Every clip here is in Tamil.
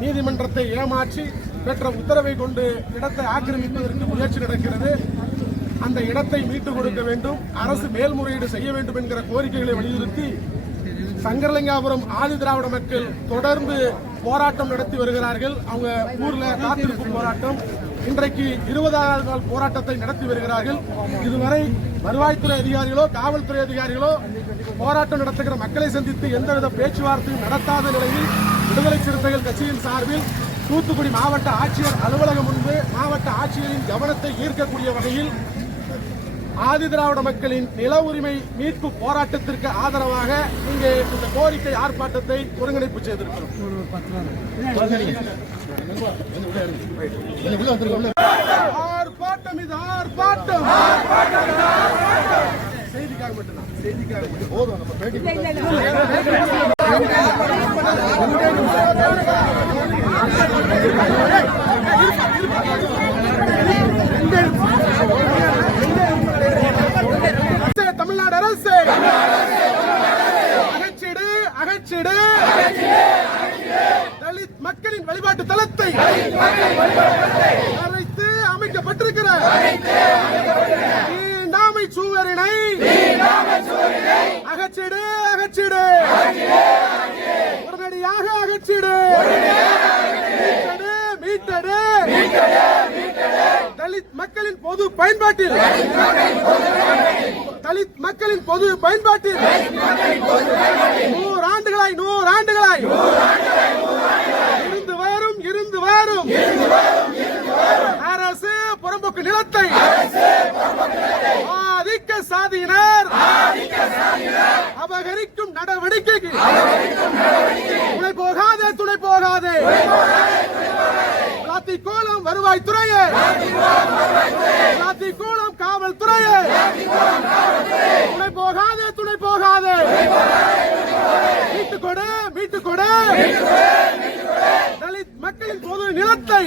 நீதிமன்றத்தை ஏமாற்றி பெற்ற உத்தரவை கொண்டு இடத்தை ஆக்கிரமிப்பதற்கு முயற்சி நடக்கிறது. அந்த இடத்தை மீட்டுக் கொடுக்க வேண்டும் அரசு மேல்முறையீடு செய்ய வேண்டும் என்கிற கோரிக்கைகளை வலியுறுத்தி சங்கரலிங்காபுரம் ஆதி திராவிட மக்கள் தொடர்ந்து போராட்டம் நடத்தி வருகிறார்கள். அவங்க ஊர்ல காத்திருப்பு போராட்டம். இன்றைக்கு இருபதாவது நாள் போராட்டத்தை நடத்தி வருகிறார்கள். இதுவரை வருவாய்த்துறை அதிகாரிகளோ காவல்துறை அதிகாரிகளோ போராட்டம் நடத்துகிற மக்களை சந்தித்து எந்தவித பேச்சுவார்த்தையும் நடத்தாத நிலையில் விடுதலை சிறுத்தைகள் கட்சியின் சார்பில் தூத்துக்குடி மாவட்ட ஆட்சியர் அலுவலகம் முன்பு மாவட்ட ஆட்சியரின் கவனத்தை ஈர்க்கக்கூடிய வகையில் ஆதி திராவிட மக்களின் நில உரிமை மீட்பு போராட்டத்திற்கு ஆதரவாக இங்கே இந்த கோரிக்கை ஆர்ப்பாட்டத்தை ஒருங்கிணைப்பு செய்திருக்கிறோம். ஆர்ப்பாட்டம் இது ஆர்ப்பாட்டம். செய்திக்காக மட்டும்தான் செய்திக்காக மட்டும். போதும் நம்ம பேட்டி அரசே, தமிழ்நாடு அரசு அகற்றிடு தலித் மக்களின் வழிபாட்டு தலத்தை அரைத்து அமைக்கப்பட்டிருக்கிற தீண்டாமை சூவரினை அகற்றிடு அகற்றிடு உடனடியாக அகற்றிடு மீட்டடு. தலித் மக்களின் பொது பயன்பாட்டில் தலித் மக்களின் பொது பயன்பாட்டில் நூறு ஆண்டுகளாய் நூறு ஆண்டுகளாய் இருந்து வரும் இருந்து வரும். அரசு புறம்போக்கு நிலத்தை ஆதிக்க சாதியினர் அபகரிக்கும் நடவடிக்கைக்கு துணை போகாதே துணை போகாதே. கோலம் வருவாய் துறையே காவல்துறையே துணை போகாதே துணை போகாதே மீட்டு கொடு மீட்டு கொடு தலித் மக்களின் பொது நிலத்தை.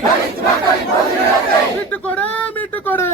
மீட்டு கொடு மீட்டு கொடு